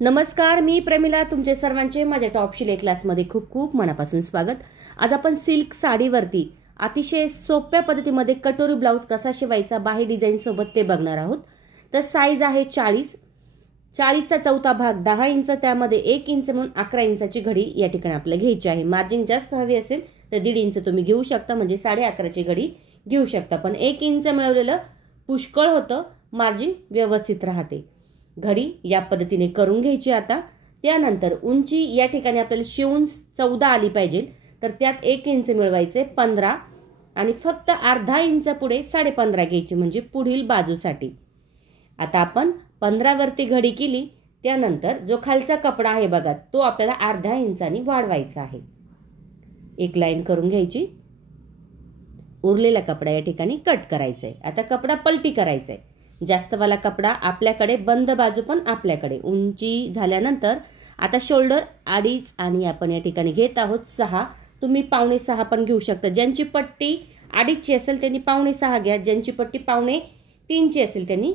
नमस्कार, मी प्रमिला. तुमचे सर्वांचे माझ्या टॉप शिलाई क्लासमध्ये खूप खूप मनापासून स्वागत. आज आपण सिल्क साडीवरती अतिशय सोप्या पद्धतीमध्ये कटोरी ब्लाउज कसा शिवायचा बाही डिझाइन सोबत ते बघणार आहोत. तर साईज आहे 40चा चौथा भाग 10 इंच, त्यामध्ये 1 इंच म्हणून 11 इंचाची घडी या ठिकाणी आपल्याला घ्यायची आहे. मार्जिन जास्त हवी असेल तर 1.5 इंच तुम्ही घेऊ शकता, म्हणजे 11.5ची घडी घेऊ शकता. पण 1 इंच मिळवलेलं पुष्कळ होतं, मार्जिन व्यवस्थित राहते. घडी या पद्धतीने करून घ्यायची. आता त्यानंतर उंची या ठिकाणी आपल्याला शिवून 14 आली पाहिजे, तर त्यात 1 इंच मिळवायचे 15 आणि फक्त अर्धा इंच पुढे 15.5 घ्यायची, म्हणजे पुढील बाजूसाठी. आता आपण 15 वरती घडी केली, त्यानंतर जो खालचा कपडा आहे बघा, तो आपल्याला अर्धा इंचानी वाढवायचा आहे. एक लाईन करून घ्यायची. उरलेला कपडा या ठिकाणी कट करायचा आहे. आता कपडा पलटी करायचा आहे. जास्तवाला कपडा आपल्याकडे, बंद बाजू पण आपल्याकडे. उंची झाल्यानंतर आता शोल्डर 2.5 आणि आपण या ठिकाणी घेत आहोत 6. तुम्ही 5.25 पण घेऊ शकता. ज्यांची पट्टी 2.5ची असेल त्यांनी 5.25 घ्या, ज्यांची पट्टी 5.25ची असेल त्यांनी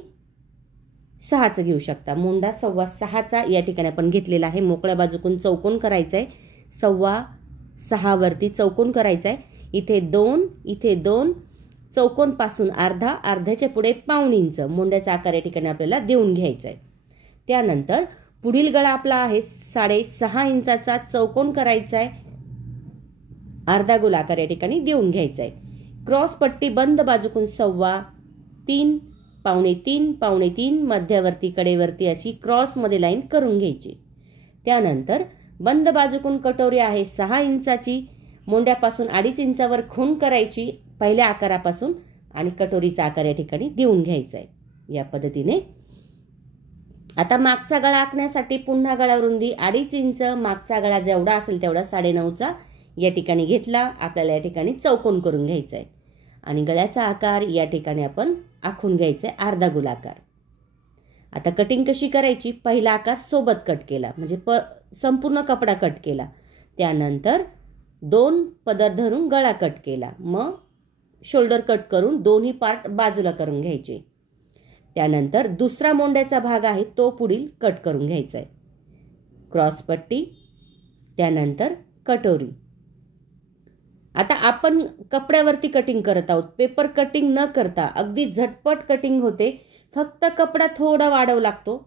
6चं घेऊ शकता. मोंडा 6.25चा या ठिकाणी आपण घेतलेला आहे. मोकळ्या बाजूकून चौकोन करायचा आहे. 6.25 वरती चौकोन करायचा आहे. इथे 2, इथे 2, चौकोन पासून अर्ध्याच्या पुढे 1.5 इंच मोंड्याचा आकार या ठिकाणी आपल्याला देऊन घ्यायचा आहे. त्यानंतर पुढील गळा आपला आहे 6.5 इंचाचा, चौकोन करायचा आहे. अर्धा गोल आकार या ठिकाणी देऊन घ्यायचा आहे. क्रॉस पट्टी बंद बाजूकून 3.25, 3.25 मध्यवर्ती कडेवरती अशी क्रॉस मध्ये लाईन करून घ्यायची. त्यानंतर बंद बाजूकून कटोरी आहे 6 इंचाची, मोंड्यापासून 2.5 इंचावर खूण करायची पहिल्या आकारापासून आणि कटोरीचा आकार या ठिकाणी देऊन घ्यायचा आहे. या पद्धतीने आता मागचा गळा आखण्यासाठी पुन्हा गळा रुंदी 2.5 इंच, मागचा गळा जेवढा असेल तेवढा 9.5चा या ठिकाणी घेतला. आपल्याला या ठिकाणी चौकोन करून घ्यायचा आहे आणि गळ्याचा आकार या ठिकाणी आपण आखून घ्यायचा आहे, अर्धा गोलाकार. आता कटिंग कशी करायची? पहिला आकार सोबत कट केला, म्हणजे संपूर्ण कपडा कट केला. त्यानंतर 2 पदर धरून गळा कट केला, मग शोल्डर कट करून दोन्ही पार्ट बाजूला करून घ्यायचे. त्यानंतर दुसरा मोंड्याचा भाग आहे तो पुढील कट करून घ्यायचा आहे. क्रॉस पट्टी, त्यानंतर कटोरी. आता आपण कपड्यावरती कटिंग करत आहोत, पेपर कटिंग न करता अगदी झटपट कटिंग होते. फक्त कपडा थोडा वाढव लागतो,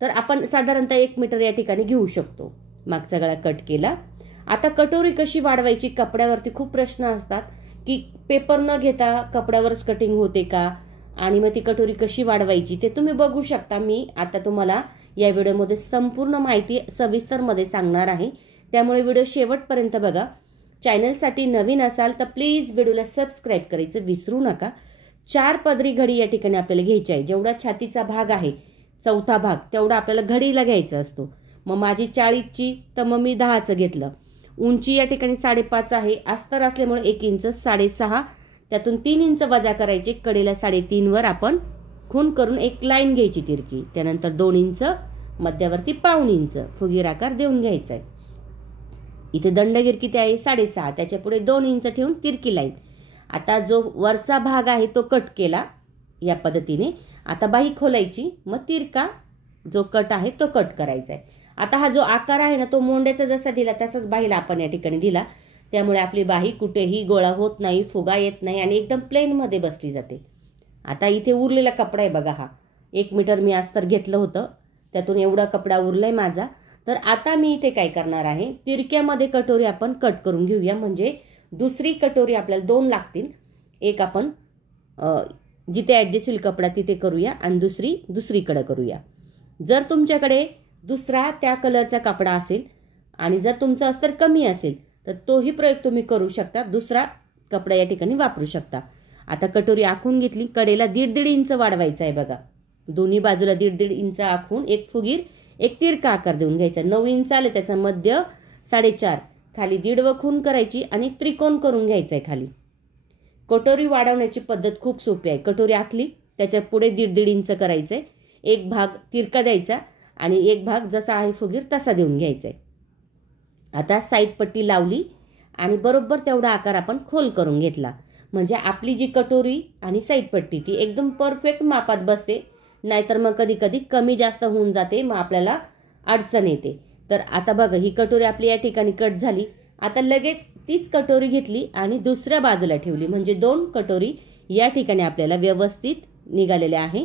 तर आपण साधारणतः 1 मीटर या ठिकाणी घेऊ शकतो. मागचा गळा कट केला. आता कटोरी कशी वाढवायची? कपड्यावरती खूप प्रश्न असतात की पेपर न घेता कपड्यावरच कटिंग होते का, आणि मग ती कटोरी कशी वाढवायची ते तुम्ही बघू शकता. मी आता तुम्हाला या व्हिडिओमध्ये संपूर्ण माहिती सविस्तरमध्ये सांगणार आहे, त्यामुळे व्हिडिओ शेवटपर्यंत बघा. चॅनलसाठी नवीन असाल तर प्लीज व्हिडिओला सबस्क्राईब करायचं विसरू नका. 4 पदरी घडी या ठिकाणी आपल्याला घ्यायची आहे. जेवढा छातीचा भाग आहे चौथा भाग तेवढा आपल्याला घडीला घ्यायचा असतो. मग माझी 40ची, तर मग मी 10चं घेतलं. उंची या ठिकाणी 5.5 आहे. अस्तर असल्यामुळे 1 इंच 6.5, त्यातून 3 इंच वजा करायचे. कडेला 3.5 वर आपण खूण करून एक लाईन घ्यायची तिरकी. त्यानंतर 2 इंच मध्यावरती 1.5 इंच फुगीर आकार देऊन घ्यायचा आहे. इथे दंडगीर किती आहे? 6.5, त्याच्या पुढे 2 इंच ठेवून तिरकी लाईन. आता जो वरचा भाग आहे तो कट केला या पद्धतीने. आता बाही खोलायची, मग तिरका जो कट आहे तो कट करायचा आहे. आता हा जो आकार आहे ना, तो मोंड्याचा जसा दिला तसाच बाहीला आपण या ठिकाणी दिला, त्यामुळे आपली बाही कुठेही गोळा होत नाही, फुगा येत नाही आणि एकदम प्लेन मध्ये बसली जाते. आता इथे उरलेला कपडा आहे बघा, हा 1 मीटर मी अस्तर घेतलं होतं, त्यातून एवढा कपडा उरलाय माझा. तर आता मी इथे काय करणार आहे, तिरक्यामध्ये कटोरी आपण कट करून घेऊया, म्हणजे दुसरी कटोरी आपल्याला 2 लागतील. एक आपण जिथे ऍडजस्ट होईल कपडा तिथे करूया आणि दुसरीकडे करूया. जर तुमच्याकडे दुसरा त्या कलरचा कपडा असेल आणि जर तुमचं अस्तर कमी असेल तर तोही प्रयोग तुम्ही करू शकता, दुसरा कपडा या ठिकाणी वापरू शकता. आता कटोरी आखून घेतली. कडेला 1.5 इंच वाढवायचा आहे बघा. दोन्ही बाजूला 1.5 इंच आखून एक फुगीर, एक तिरका आकार देऊन घ्यायचा. 9 इंच आले, त्याचा मध्य 4.5, खाली 1.5 व खूण करायची आणि त्रिकोण करून घ्यायचा आहे खाली. कटोरी वाढवण्याची पद्धत खूप सोपी आहे. कटोरी आखली, त्याच्या पुढे 1.5 इंच करायचंय. एक भाग तिरका द्यायचा आणि एक भाग जसा आहे फुगीर तसा देऊन घ्यायचा आहे. आता साईड पट्टी लावली आणि बरोबर तेवढा आकार आपण खोल करून घेतला, म्हणजे आपली जी कटोरी आणि साईड पट्टी ती एकदम परफेक्ट मापात बसते. नाहीतर मग कधी कधी कमी जास्त होऊन जाते, मग आपल्याला अडचण येते. तर आता बघा ही कटोरी आपली या ठिकाणी कट झाली. आता लगेच तीच कटोरी घेतली आणि दुसऱ्या बाजूला ठेवली, म्हणजे 2 कटोरी या ठिकाणी आपल्याला व्यवस्थित निघालेल्या आहे.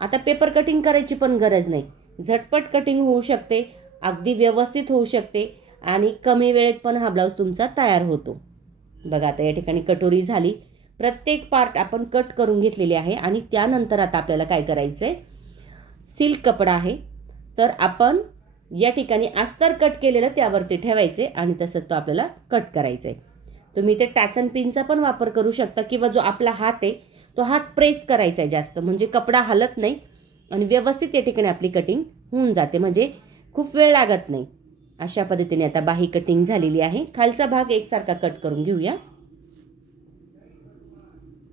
आता पेपर कटिंग करायची पण गरज नाही, झटपट कटिंग होऊ शकते, अगदी व्यवस्थित होऊ शकते आणि कमी वेळेत पण हा ब्लाऊज तुमचा तयार होतो. बघा आता या ठिकाणी कटोरी झाली. प्रत्येक पार्ट आपण कट करून घेतलेली आहे आणि त्यानंतर आता आपल्याला काय करायचंय, सिल्क कपडा आहे तर आपण या ठिकाणी अस्तर कट केलेलं त्यावरती ठेवायचे आणि तसं तो आपल्याला कट करायचा आहे. तुम्ही ते टॅच अँड पिनचा पण वापर करू शकता किंवा जो आपला हात आहे तो हात प्रेस करायचा आहे जास्त, म्हणजे कपडा हलत नाही आणि व्यवस्थित या ठिकाणी आपली कटिंग होऊन जाते, म्हणजे खूप वेळ लागत नाही. अशा पद्धतीने आता बाही कटिंग झालेली आहे. खालचा भाग एकसारखा कट करून घेऊया.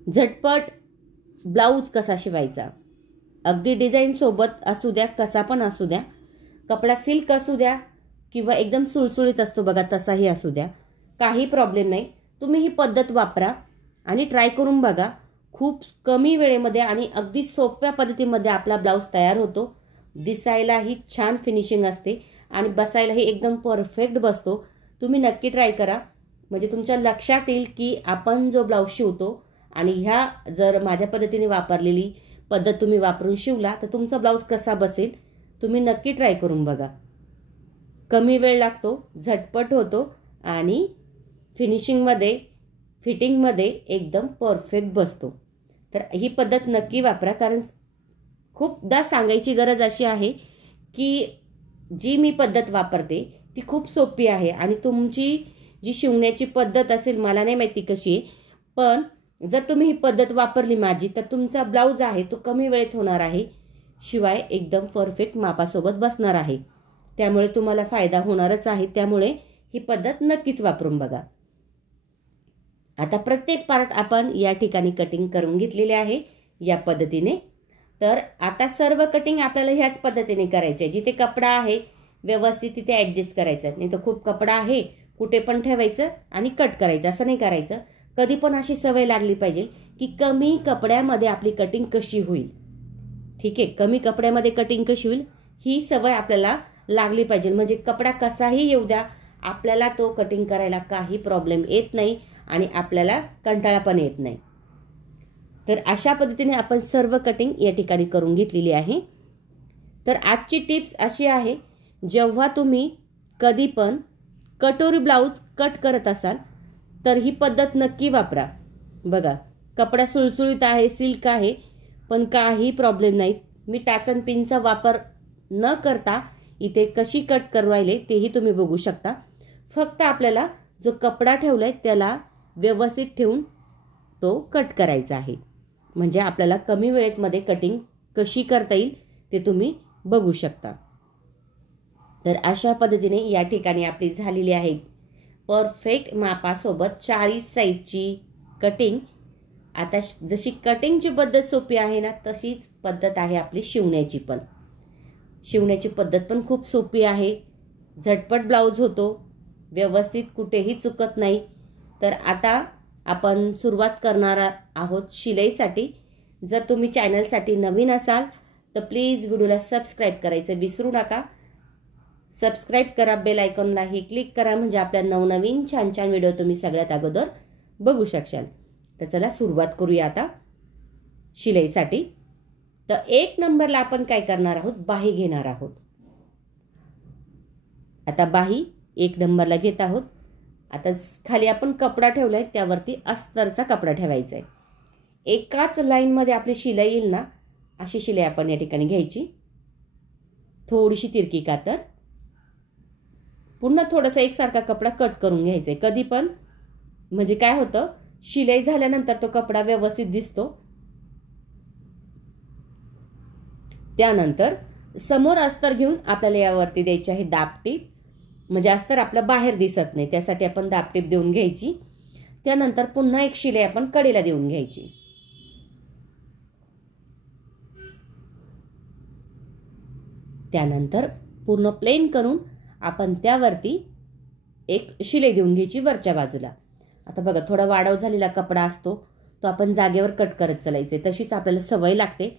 झटपट ब्लाऊज कसा शिवायचा, अगदी डिझाईन सोबत असू द्या, कसा पण असू द्या, कपडा सिल्क असू द्या किंवा एकदम सुळसुळीत असतो बघा तसाही असू द्या, काही प्रॉब्लेम नाही. तुम्ही ही पद्धत वापरा आणि ट्राय करून बघा. खूप कमी वेळेमध्ये आणि अगदी सोप्या पद्धतीमध्ये आपला ब्लाऊज तयार होतो. दिसायलाही छान फिनिशिंग असते आणि बसायलाही एकदम परफेक्ट बसतो. तुम्ही नक्की ट्राय करा, म्हणजे तुमच्या लक्षात येईल की आपण जो ब्लाऊज शिवतो आणि ह्या जर माझ्या पद्धतीने वापरलेली पद्धत तुम्ही वापरून शिवला तर तुमचा ब्लाऊज कसा बसेल. तुम्ही नक्की ट्राय करून बघा. कमी वेळ लागतो, झटपट होतो आणि फिनिशिंगमध्ये फिटिंगमध्ये एकदम परफेक्ट बसतो. तर ही पद्धत नक्की वापरा, कारण खूपदा सांगायची गरज अशी आहे की जी मी पद्धत वापरते ती खूप सोपी आहे आणि तुमची जी शिवण्याची पद्धत असेल मला नाही माहिती कशी आहे, पण जर तुम्ही ही पद्धत वापरली माझी तर तुमचा ब्लाऊज आहे तो कमी वेळेत होणार आहे, शिवाय एकदम परफेक्ट मापासोबत बसणार आहे. त्यामुळे तुम्हाला फायदा होणारच आहे. त्यामुळे ही पद्धत नक्कीच वापरून बघा. आता प्रत्येक पार्ट आपण या ठिकाणी कटिंग करून घेतलेले आहे या पद्धतीने. तर आता सर्व कटिंग आपल्याला ह्याच पद्धतीने करायचे. जिथे कपडा आहे व्यवस्थित तिथे ॲडजस्ट करायचं, नाही तर खूप कपडा आहे कुठे पण ठेवायचं आणि कट करायचं, असं नाही करायचं. कधी पण अशी सवय लागली पाहिजे की कमी कपड्यामध्ये आपली कटिंग कशी होईल. ठीक आहे, कमी कपड्यामध्ये कटिंग कशी होईल ही सवय आपल्याला लागली पाहिजे, म्हणजे कपडा कसाही येऊ द्या आपल्याला तो कटिंग करायला काही प्रॉब्लेम येत नाही आणि आपल्याला कंटाळा पण येत नाही. तर अशा पद्धतीने आपण सर्व कटिंग या ठिकाणी करून घेतलेली आहे. तर आजची टिप्स अशी आहे, जेव्हा तुम्ही कधी पण कटोरी ब्लाऊज कट करत असाल तर ही पद्धत नक्की वापरा. बघा कपडा सुळसुळीत आहे, सिल्क आहे, पण काही प्रॉब्लेम नाही. मी टॅच अँड पिनचा वापर न करता इथे कशी कट करू राहिले तेही तुम्ही बघू शकता. फक्त आपल्याला जो कपडा ठेवलाय त्याला व्यवस्थित ठेवून तो कट करायचा आहे, म्हणजे आपल्याला कमी वेळेमध्ये कटिंग कशी करता येईल ते तुम्ही बघू शकता. तर अशा पद्धतीने या ठिकाणी आपली झालेली आहे परफेक्ट मापासोबत 40 साईजची कटिंग. आता जशी कटिंगची पद्धत सोपी आहे ना तशीच पद्धत आहे आपली शिवण्याची पण. शिवण्याची पद्धत पण खूप सोपी आहे, झटपट ब्लाऊज होतो, व्यवस्थित कुठेही चुकत नाही. तर आता आपण सुरुवात करणार आहोत शिलाईसाठी. जर तुम्ही चॅनलसाठी नवीन असाल तर प्लीज व्हिडिओला सबस्क्राईब करायचं विसरू नका. सबस्क्राईब करा, बेल आयकॉनलाही क्लिक करा, म्हणजे आपल्या नवनवीन छान छान व्हिडिओ तुम्ही सगळ्यात अगोदर बघू शकशाल. तर चला सुरुवात करूया आता शिलाईसाठी. तर 1 नंबरला आपण काय करणार आहोत, बाही घेणार आहोत. आता बाही 1 नंबरला घेत आहोत. आता खाली आपण कपडा ठेवलाय त्यावरती अस्तरचा कपडा ठेवायचा आहे. एकाच लाईनमध्ये आपली शिलाई येईल ना अशी शिलाई आपण या ठिकाणी घ्यायची. थोडीशी तिरकी कातर, पुन्हा थोडासा एकसारखा कपडा कट करून घ्यायचा आहे. कधी पण म्हणजे काय होतं, शिलाई झाल्यानंतर तो कपडा व्यवस्थित दिसतो. त्यानंतर समोर अस्तर घेऊन आपल्याला यावरती द्यायची आहे दाबटीप, म्हणजे अस्तर आपलं बाहेर दिसत नाही त्यासाठी आपण दाबटीप देऊन घ्यायची. त्यानंतर पुन्हा एक शिलाई आपण कडेला देऊन घ्यायची. त्यानंतर पूर्ण प्लेन करून आपण त्यावरती एक शिलाई देऊन घ्यायची वरच्या बाजूला. आता बघा थोडा वाढव झालेला कपडा असतो तो आपण जागेवर कट करत चालायचे, तशीच आपल्याला सवय लागते.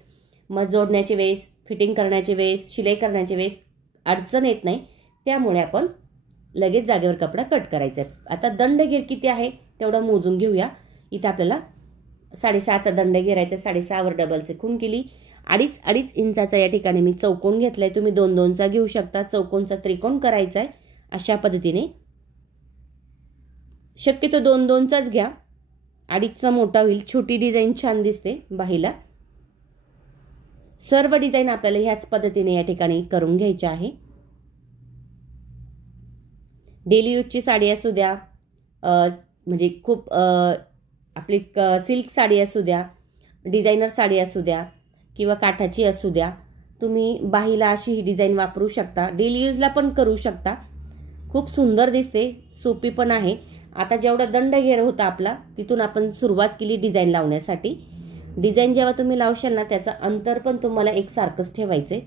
मग जोडण्याचे वेळेस, फिटिंग करण्याचे वेळेस, शिलाई करण्याचे वेळेस अडचण येत नाही, त्यामुळे आपण लगेच जागेवर कपडा कट करायचा आहे. आता दंडघेर किती आहे तेवढं मोजून घेऊया. इथे आपल्याला 6.5चा दंडघेर आहे, तर 6.5वर डबलचे खूण केली. 2.5 इंचाचा या ठिकाणी मी चौकोन घेतलाय. तुम्ही 2-2चा घेऊ शकता. चौकोनचा त्रिकोण करायचा आहे. अशा पद्धतीने शक्यतो 2-2चाच घ्या. 2.5चा मोठा होईल. छोटी डिझाईन छान दिसते बाहीला. सर्व डिझाईन आपल्याला ह्याच पद्धतीने या ठिकाणी करून घ्यायची आहे. डेली यूजची साडी असू द्या, म्हणजे खूप आपली सिल्क साडी असू द्या, डिझायनर साडी असू द्या किंवा काठाची असू द्या, तुम्ही बाहीला अशी ही डिझाईन वापरू शकता. डेली यूजला पण करू शकता. खूप सुंदर दिसते, सोपी पण आहे. आता जेवढा दंडघेर होता आपला तिथून आपण सुरुवात केली डिझाईन लावण्यासाठी. डिझाईन जेव्हा तुम्ही लावशाल ना त्याचं अंतर पण तुम्हाला एकसारखंच ठेवायचे.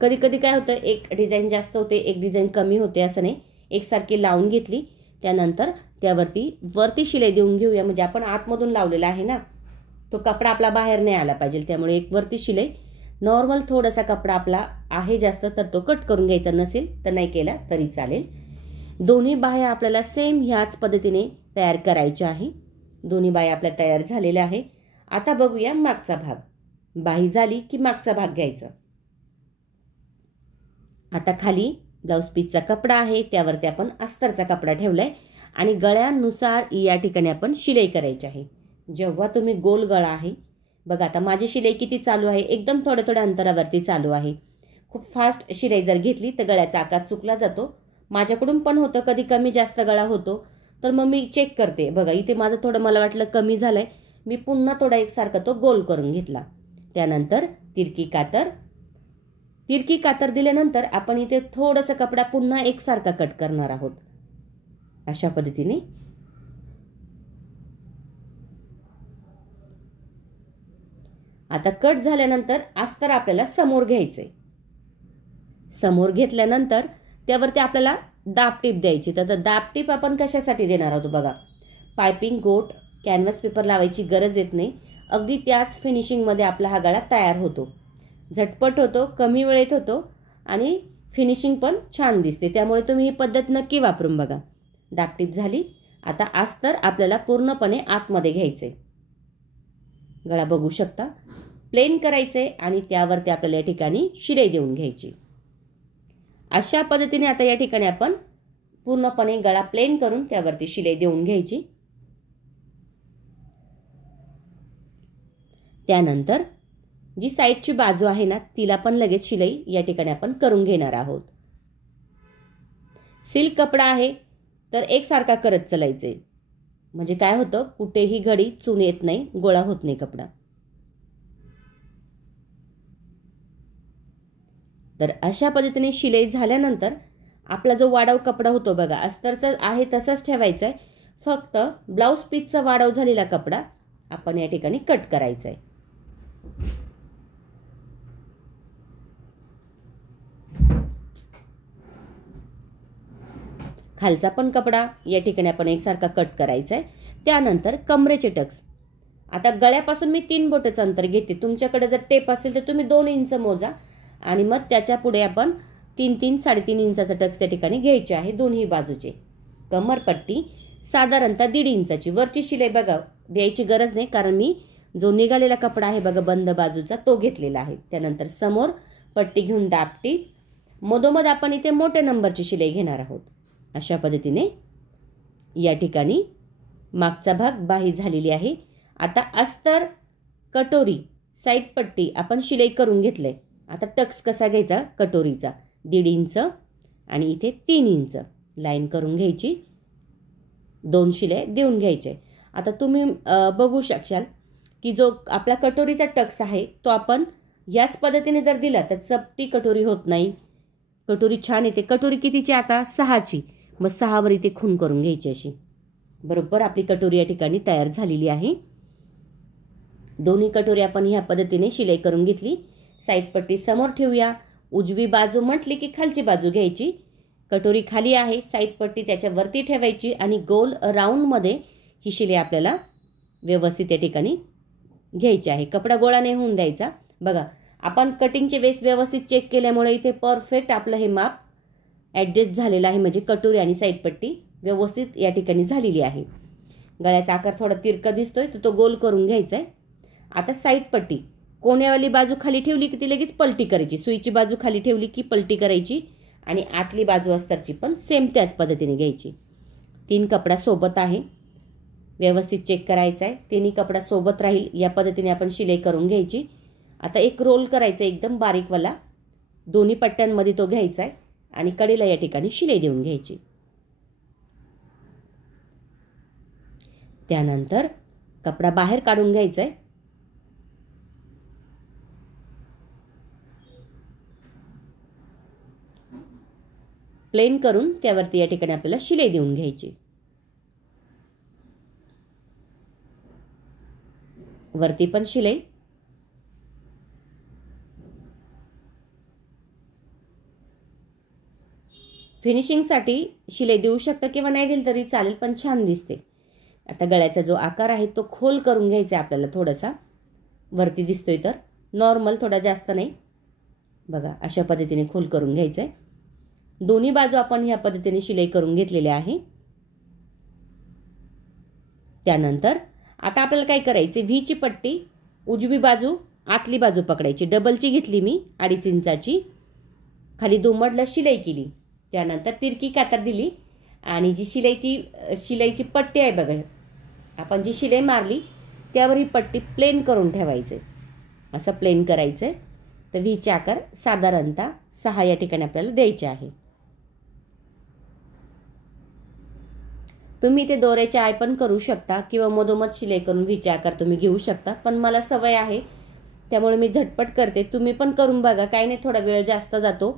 कधी कधी काय होतं, एक डिझाईन जास्त होते, एक डिझाईन कमी होते, असं नाही. एकसारखी लावून घेतली. त्यानंतर वरती शिलाई देऊन घेऊया. म्हणजे आपण आतमधून लावलेला आहे ना, तो कपडा आपला बाहेर नाही आला पाहिजे. त्यामुळे एक वरती शिलाई, नॉर्मल थोडासा कपडा आपला आहे जास्त तर तो कट करून घ्यायचा, नसेल तर नाही केला तरी चालेल. दोन्ही बाह्या आपल्याला सेम ह्याच पद्धतीने तयार करायच्या आहे. दोन्ही बाह्या आपल्या तयार झालेल्या आहे. आता बघूया मागचा भाग. बाही झाली की मागचा भाग घ्यायचा. आता खाली ब्लाउज पीसचा कपडा आहे, त्यावरती आपण अस्तरचा कपडा ठेवलाय आणि गळ्यानुसार या ठिकाणी आपण शिलाई करायची आहे. जेव्हा तुम्ही गोल गळा आहे, बघा आता माझी शिलाई किती चालू आहे, एकदम थोड्या थोड्या अंतरावरती चालू आहे. खूप फास्ट शिलाई जर घेतली तर गळ्याचा आकार चुकला जातो. माझ्याकडून पण होतं, कधी कमी जास्त गळा होतो, तर मग मी चेक करते. बघा इथे माझं थोडं मला वाटलं कमी झालंय, मी पुन्हा थोडा एकसारखा तो गोल करून घेतला. त्यानंतर तिरकी कातर दिल्यानंतर आपण इथे थोडासा कपडा पुन्हा एकसारखा कट करणार आहोत. अशा पद्धतीने आता कट झाल्यानंतर अस्तर आपल्याला समोर घ्यायचंय. समोर घेतल्यानंतर त्यावरती आपल्याला दाबटीप द्यायची. तर दाबटीप आपण कशासाठी देणार आहोत बघा. पायपिंग, गोट, कॅनव्हास पेपर लावायची गरज येत नाही. अगदी त्याच फिनिशिंगमध्ये आपला हा गळा तयार होतो. झटपट होतो, कमी वेळेत होतो आणि फिनिशिंग पण छान दिसते. त्यामुळे तुम्ही ही पद्धत नक्की वापरून बघा. दाबटीप झाली. आता अस्तर आपल्याला पूर्णपणे आतमध्ये घ्यायचे. गळा बघू शकता, प्लेन करायचे आणि त्यावरती आपल्याला या ठिकाणी शिलाई देऊन घ्यायची. अशा पद्धतीने आता या ठिकाणी आपण पूर्णपणे गळा प्लेन करून त्यावरती शिलाई देऊन घ्यायची. त्यानंतर जी साईडची बाजू आहे ना तिला पण लगेच शिलाई या ठिकाणी आपण करून घेणार आहोत. सिल्क कपडा आहे तर एकसारखा करत चालायचे. म्हणजे काय होतं, कुठेही घडी चून येत नाही, गोळा होत नाही कपडा. तर अशा पद्धतीने शिलाई झाल्यानंतर आपला जो वाढव कपडा होतो बघा, अस्तरचा आहे तसाच ठेवायचा आहे. फक्त ब्लाउज पीसचा वाढव झालेला कपडा आपण या ठिकाणी कट करायचा आहे. खालचा पण कपडा या ठिकाणी आपण एकसारखा कट करायचा आहे. त्यानंतर कमरेचे टक्स. आता गळ्यापासून मी 3 बोटाचं अंतर घेते. तुमच्याकडे जर टेप असेल तर तुम्ही 2 इंच मोजा आणि मग त्याच्या पुढे आपण 3-3, 3.5 इंचाचा टक्स या ठिकाणी घ्यायचे आहे दोन्ही बाजूचे. कमरपट्टी साधारणतः 1.5 इंचाची. वरची शिलाई बघा द्यायची गरज नाही, कारण मी जो निघालेला कपडा आहे बघा बंद बाजूचा तो घेतलेला आहे. त्यानंतर समोर पट्टी घेऊन दाबटी, मधोमध आपण इथे मोठ्या नंबरची शिलाई घेणार आहोत. अशा पद्धतीने या ठिकाणी मागचा भाग बाही झालेली आहे. आता अस्तर, कटोरी, साईड पट्टी आपण शिलाई करून घेतले. आता टक्स कसा घ्यायचा कटोरीचा 1.5 इंच आणि इथे 3 इंच लाईन करून घ्यायची. 2 शिलाई देऊन घ्यायचे. आता तुम्ही बघू शकशाल की जो आपला कटोरीचा टक्स आहे तो आपण याच पद्धतीने जर दिला तर चपटी कटोरी होत नाही. कटोरी छान येते. कटोरी कितीची आता 6ची. मग 6वर इथे खून करून घ्यायची अशी. बरोबर आपली कटोरी या ठिकाणी तयार झालेली आहे. दोन्ही कटोरी आपण ह्या पद्धतीने शिलाई करून घेतली. साईड पट्टी समोर ठेवूया. उजवी बाजू म्हटली की खालची बाजू घ्यायची. कटोरी खाली आहे, साईड पट्टी त्याच्या वरती ठेवायची आणि गोल राऊंड मध्ये ही शिलाई आपल्याला व्यवस्थित या ठिकाणी घ्यायची आहे. कपडा गोळा नाही होऊन द्यायचा. बघा आपण कटिंगचे वेळेस व्यवस्थित चेक केल्यामुळे इथे परफेक्ट आपलं हे माप ॲडजस्ट झालेलं आहे, म्हणजे कटोरी आणि साईडपट्टी व्यवस्थित या ठिकाणी झालेली आहे. गळ्याचा आकार थोडा तिरका दिसतोय तर तो गोल करून घ्यायचा आहे. आता साईडपट्टी कोण्यावाली बाजू खाली ठेवली की ती लगेच पलटी करायची, सुईची बाजू खाली ठेवली की पलटी करायची आणि आतली बाजू अस्तरची पण सेम त्याच पद्धतीने घ्यायची. 3 कपडा सोबत आहे, व्यवस्थित चेक करायचा आहे. 3 कपडा सोबत राहील या पद्धतीने आपण शिलाई करून घ्यायची. आता एक रोल करायचा एकदम बारीकवाला, दोन्ही पट्ट्यांमध्ये तो घ्यायचा आहे आणि कडेला या ठिकाणी शिलाई देऊन घ्यायची. त्यानंतर कपडा बाहेर काढून घ्यायचा आहे. प्लेन करून त्यावरती या ठिकाणी आपल्याला शिलाई देऊन घ्यायची. वरती पण शिलाई. फिनिशिंगसाठी शिलाई देऊ शकता किंवा नाही दिली तरी चालेल, पण छान दिसते. आता गळ्याचा जो आकार आहे तो खोल करून घ्यायचा आहे आपल्याला, थोडासा वरती दिसतोय तर नॉर्मल, थोडा जास्त नाही. बघा अशा पद्धतीने खोल करून घ्यायचा आहे. दोन्ही बाजू आपण ह्या पद्धतीने शिलाई करून घेतलेल्या आहे. त्यानंतर आता आपल्याला काय करायचे, व्हीची पट्टी उजवी बाजू आतली बाजू पकडायची. डबलची घेतली मी 2.5 इंचाची, खाली दुमडला शिलाई केली. त्यानंतर तिरकी कातर दिली आणि जी शिलाईची पट्टी आहे बघा, आपण जी शिलाई मारली त्यावर ही पट्टी प्लेन करून ठेवायचे. असं प्लेन करायचं. तर व्हीचे आकार साधारणतः 6 या ठिकाणी आपल्याला द्यायचे आहे. तुम्ही ते दोऱ्याचे आय पण करू शकता किंवा मधोमध शिलाई करून व्हीचे आकार तुम्ही घेऊ शकता, पण मला सवय आहे त्यामुळे मी झटपट करते. तुम्ही पण करून बघा, काही नाही, थोडा वेळ जास्त जातो,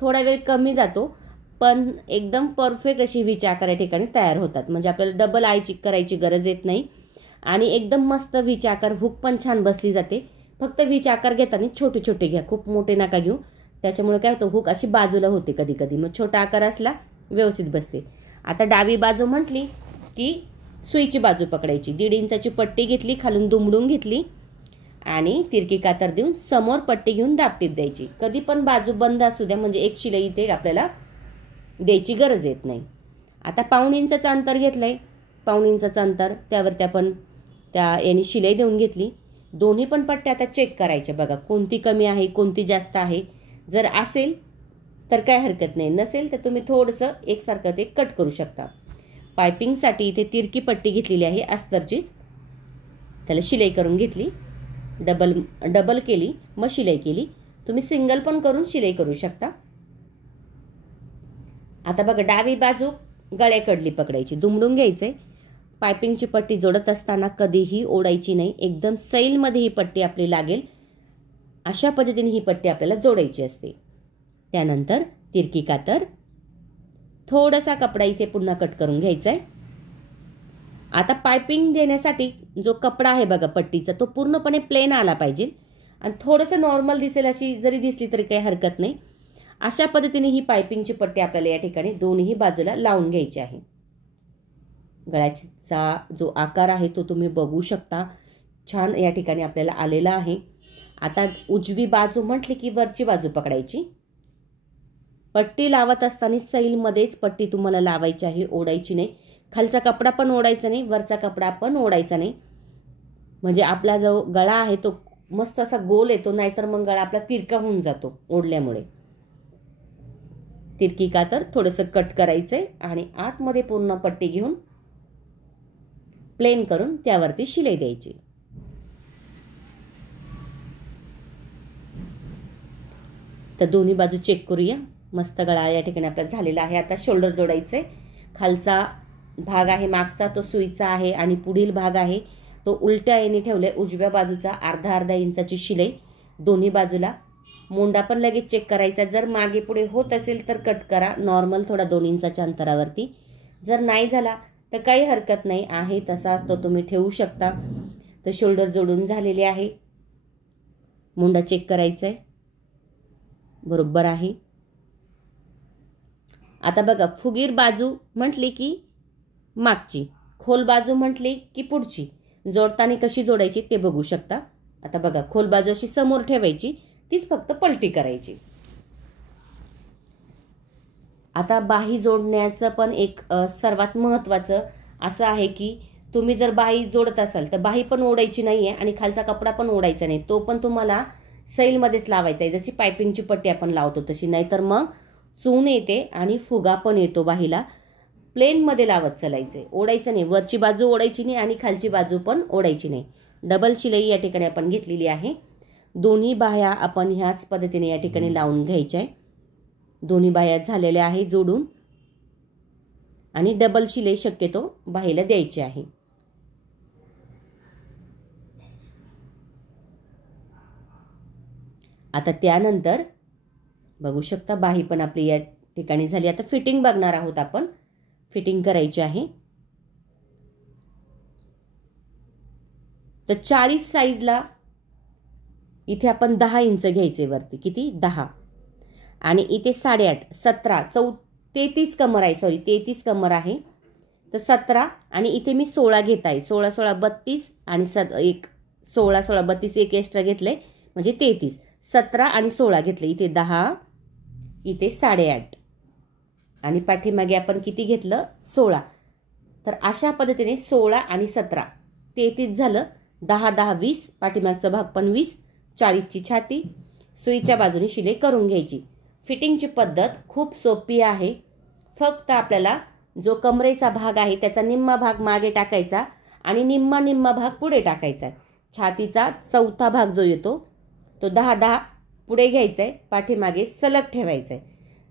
थोडा वेळ कमी जातो, पण एकदम परफेक्ट अशी व्हीचे आकार या ठिकाणी तयार होतात. म्हणजे आपल्याला डबल आयची करायची गरज येत नाही आणि एकदम मस्त व्हीचे आकार, हुक पण छान बसली जाते. फक्त व्हीचे आकार घेताना छोटे छोटे घ्या, खूप मोठे नका घेऊ, त्याच्यामुळे काय होतं हुक अशी बाजूला होते कधी कधी, मग छोटा आकार असला व्यवस्थित बसते. आता डावी बाजू म्हटली की सुईची बाजू पकडायची. 1.5 इंचाची पट्टी घेतली, खालून दुमडून घेतली आणि तिरकी कातर देऊन समोर पट्टी घेऊन दाबटीप द्यायची. कधी पण बाजू बंद असू द्या, म्हणजे एक शिलाई इथे आपल्याला द्यायची गरज येत नाही. आता 1.5 इंचाचं अंतर घेतलंय, 1.5 इंचाचं अंतर त्यावरती आपण त्या याने शिलाई देऊन घेतली. दोन्ही पण पट्ट्या आता चेक करायच्या बघा, कोणती कमी आहे कोणती जास्त आहे. जर असेल तर काय हरकत नाही, नसेल तर तुम्ही थोडंसं एकसारखं ते कट करू शकता. पायपिंगसाठी इथे तिरकी पट्टी घेतलेली आहे अस्तरचीच, त्याला शिलाई करून घेतली, डबल केली, मग शिलाई केली. तुम्ही सिंगल पण करून शिलाई करू शकता. आता बघा डावी बाजू गळ्याकडली पकडायची, दुमडून घ्यायचे. पायपिंगची पट्टी जोडत असताना कधीही ओढायची नाही, एकदम सैलमध्ये ही पट्टी आपली लागेल अशा पद्धतीने ही पट्टी आपल्याला जोडायची असते. त्यानंतर तिरकी कातर, थोडासा कपडा इथे पुन्हा कट करून घ्यायचा आहे. आता पायपिंग देण्यासाठी जो कपडा आहे बघा पट्टीचा, तो पूर्णपणे प्लेन आला पाहिजे आणि थोडंसं नॉर्मल दिसेल अशी जरी दिसली तरी काही हरकत नाही. अशा पद्धतीने ही पायपिंगची पट्टी आपल्याला या ठिकाणी दोन्ही बाजूला लावून घ्यायची आहे. गळ्याचा जो आकार आहे तो तुम्ही बघू शकता, छान या ठिकाणी आपल्याला आलेला आहे. आता उजवी बाजू म्हटली की वरची बाजू पकडायची. पट्टी लावत असताना सैलमध्येच पट्टी तुम्हाला लावायची आहे, ओढायची नाही. खालचा कपडा पण ओढायचा नाही, वरचा कपडा पण ओढायचा नाही. म्हणजे आपला जो गळा आहे तो मस्त असा गोल येतो, नाहीतर मग गळा आपला तिरका होऊन जातो ओढल्यामुळे. तिरकी कातर थोडंसं कट करायचंय आणि आतमध्ये पूर्ण पट्टी घेऊन प्लेन करून त्यावरती शिलाई द्यायची. तर दोन्ही बाजू चेक करूया. मस्त गळा या ठिकाणी आपल्याला झालेला आहे. आता शोल्डर जोडायचे. खालचा भाग आहे मागचा तो सुईचा आहे आणि पुढील भाग आहे तो उलट्या याने ठेवलाय. उजव्या बाजूचा अर्धा इंचाची शिलाई दोन्ही बाजूला. मोंडा पण लगेच चेक करायचा, जर मागे पुढे होत असेल तर कट करा नॉर्मल थोडा 2 इंचाच्या अंतरावरती. जर नाही झाला तर काही हरकत नाही, आहे तसा असतो तुम्ही ठेवू शकता. तर शोल्डर जोडून झालेले आहे. मोंडा चेक करायचा आहे, बरोबर आहे. आता बघा फुगीर बाजू म्हटली की मागची, खोल बाजू म्हटली की पुढची, जोडताना कशी जोडायची ते बघू शकता. आता बघा खोल बाजू अशी समोर ठेवायची, तीच फक्त पलटी करायची. आता बाही जोडण्याचं पण एक सर्वात महत्त्वाचं असं आहे की तुम्ही जर बाही जोडत असाल तर बाही पण ओढायची नाहीये आणि खालचा कपडा पण ओढायचा नाही. तो पण तुम्हाला सैलमध्येच लावायचा आहे, जशी पायपिंगची पट्टी आपण लावतो तशी. नाहीतर मग चून येते आणि फुगा पण येतो बाहीला. प्लेनमध्ये लावत चालायचंय, ओढायचं नाही. वरची बाजू ओढायची नाही आणि खालची बाजू पण ओढायची नाही. डबल शिलाई या ठिकाणी आपण घेतलेली आहे. दोन्ही बाह्या आपण ह्याच पद्धतीने या ठिकाणी लावून घ्यायच्या आहे. दोन्ही बाह्या झालेल्या आहे जोडून आणि डबल शिलाई शक्यतो बाहीला द्यायची आहे. आता त्यानंतर बघू शकता बाही पण आपली या ठिकाणी झाली. आता फिटिंग बघणार आहोत आपण. फिटिंग करायची आहे. तर 40 साईजला इथे आपण 10 इंच घ्यायचे वरती. किती? 10. आणि इथे 8.5 17 33 कमर आहे. 33 कमर आहे. तर 17 आणि इथे मी 16 घेत आहे. 16 16 32 आणि 16 16 32 एक एक्स्ट्रा घेतले म्हणजे 33. 17 आणि 16 घेतले. इथे 10, इथे 8.5 आणि पाठीमागे आपण किती घेतलं? 16. तर अशा पद्धतीने 16 आणि 17 33 झालं. 10 10 20, पाठीमागचा भाग पण 20. 40ची छाती. सुईच्या बाजूने शिलाई करून घ्यायची. फिटिंगची पद्धत खूप सोपी आहे. फक्त आपल्याला जो कमरेचा भाग आहे त्याचा निम्मा भाग मागे टाकायचा आणि निम्मा भाग पुढे टाकायचा. छातीचा चौथा भाग जो येतो तो 10 10 पुढे घ्यायचा आहे, पाठीमागे सलग ठेवायचा आहे.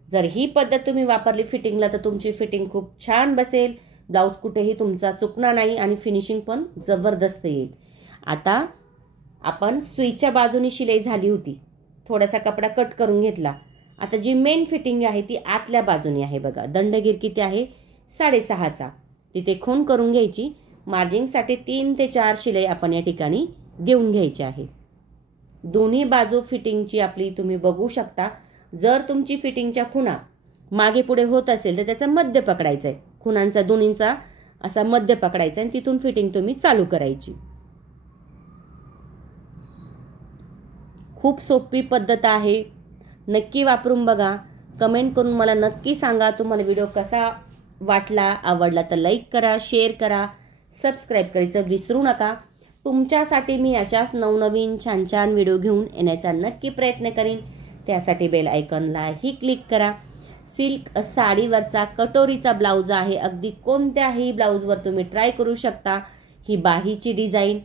जर ही पद्धत तुम्ही वापरली फिटिंगला तर तुमची फिटिंग खूप छान बसेल. ब्लाऊज कुठेही तुमचा चुकणार नाही आणि फिनिशिंग पण जबरदस्त येईल. आता आपण सुईच्या बाजूने शिलाई झाली होती, थोडासा कपडा कट करून घेतला. आता जी मेन फिटिंग आहे ती आतल्या बाजूने आहे. बघा दंडगीर किती आहे? 6.5चा. तिथे खून करून घ्यायची. मार्जिंगसाठी 3 ते 4 शिलाई आपण या ठिकाणी देऊन घ्यायची आहे. दोन्ही बाजू फिटिंगची आपली तुम्ही बघू शकता. जर तुमची फिटिंगच्या खुणा मागे पुढे होत असेल तर त्याचा मध्य पकडायचा आहे. खुणांचा दोन्हींचा असा मध्य पकडायचा आणि तिथून फिटिंग तुम्ही चालू करायची. खूप सोपी पद्धत आहे. नक्की वापरून बघा. कमेंट करून मला नक्की सांगा तुम्हाला व्हिडिओ कसा वाटला. आवडला तर लाईक करा, शेअर करा, सबस्क्राईब करायचं विसरू नका. तुमच्यासाठी मी अशाच नवनवीन छान छान व्हिडिओ घेऊन येण्याचा नक्की प्रयत्न करीन. त्यासाठी बेल आयकॉनलाही क्लिक करा. सिल्क साडीवरचा कटोरीचा ब्लाऊज आहे. अगदी कोणत्याही ब्लाऊजवर तुम्ही ट्राय करू शकता. ही बाहीची डिझाईन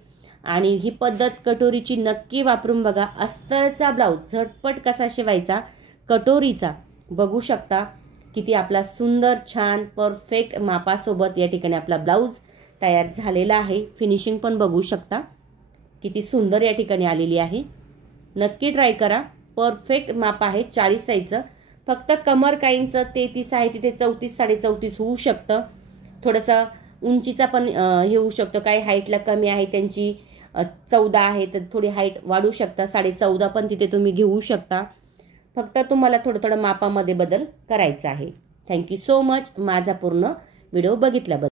आणि ही पद्धत कटोरीची नक्की वापरून बघा. अस्तरचा ब्लाऊज झटपट कसा शिवायचा कटोरीचा बघू शकता. किती आपला सुंदर छान परफेक्ट मापासोबत या ठिकाणी आपला ब्लाऊज तयार झालेला आहे. फिनिशिंग पण बघू शकता किती सुंदर या ठिकाणी आलेली आहे. नक्की ट्राय करा. परफेक्ट माप आहे 40 साईजचं. फक्त कमर काहींचं 33 आहे तिथे 34 34.5 होऊ शकतं. थोडंसं उंचीचा पण हे होऊ शकतं. काही हाईटला कमी आहे त्यांची 14 आहे तर थोडी हाईट वाढू शकता. 14.5 पण तिथे तुम्ही घेऊ शकता. फक्त तुम्हाला थोडं मापामध्ये बदल करायचा आहे. थँक्यू सो मच माझा पूर्ण व्हिडिओ बघितल्याबद्दल.